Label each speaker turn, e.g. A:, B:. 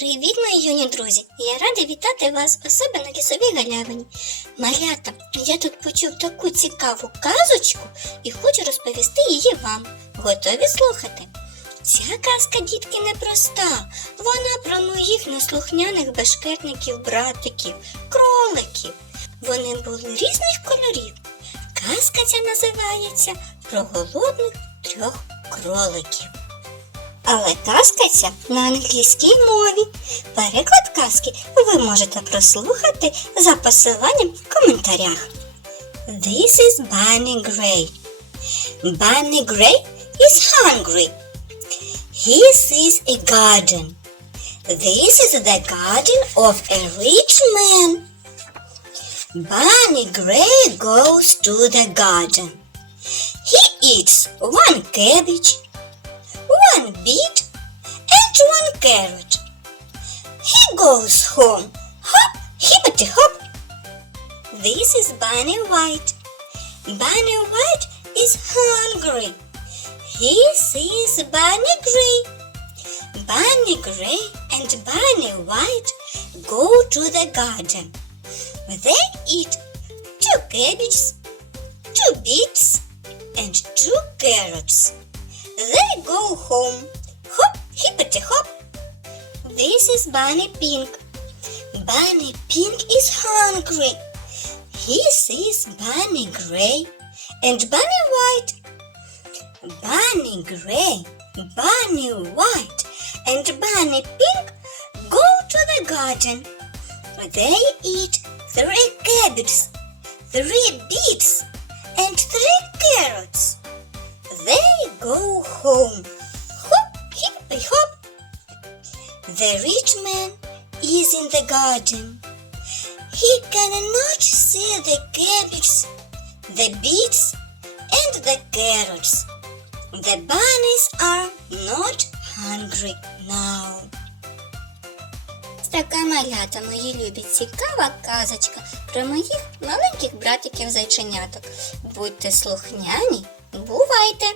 A: день, друзі! Я рада вітати вас себе на лісовій галявині. Малята, я тут почув таку цікаву казочку і хочу розповісти її вам. Готові слухати? Ця казка, дітки, непроста. Вона про моїх неслухняних бешкетників, братиків, кроликів. Вони були різних кольорів. Казка ця називається про голодних трьох кроликів. Але казка ця на англійській мові. Переклад казки ви можете прослухати за посиланням в коментарях. This is Bunny Gray. Bunny Gray is hungry. He sees a garden. This is the garden of a rich man. Bunny Gray goes to the garden. He eats one cabbage, one beet and one carrot. He goes home. Hop, hippity hop. This is Bunny White. Bunny White is hungry. He sees Bunny Gray. Bunny Gray and Bunny White go to the garden. They eat two cabbages, two beets, and two carrots. They go home. Hop, hippity hop. This is Bunny Pink. Bunny Pink is hungry. He sees Bunny Gray and Bunny White. Bunny Gray, Bunny White, and Bunny Pink go to the garden. They eat three cabbages, three beets, home. Hop, hip, hop. The rich man is in the garden. He cannot see the cabbages, the beets, and the carrots. The bunnies are not hungry now. Така малята, мої любі, цікава казочка про моїх маленьких братиків зайченяток. Будьте слухняні, бувайте!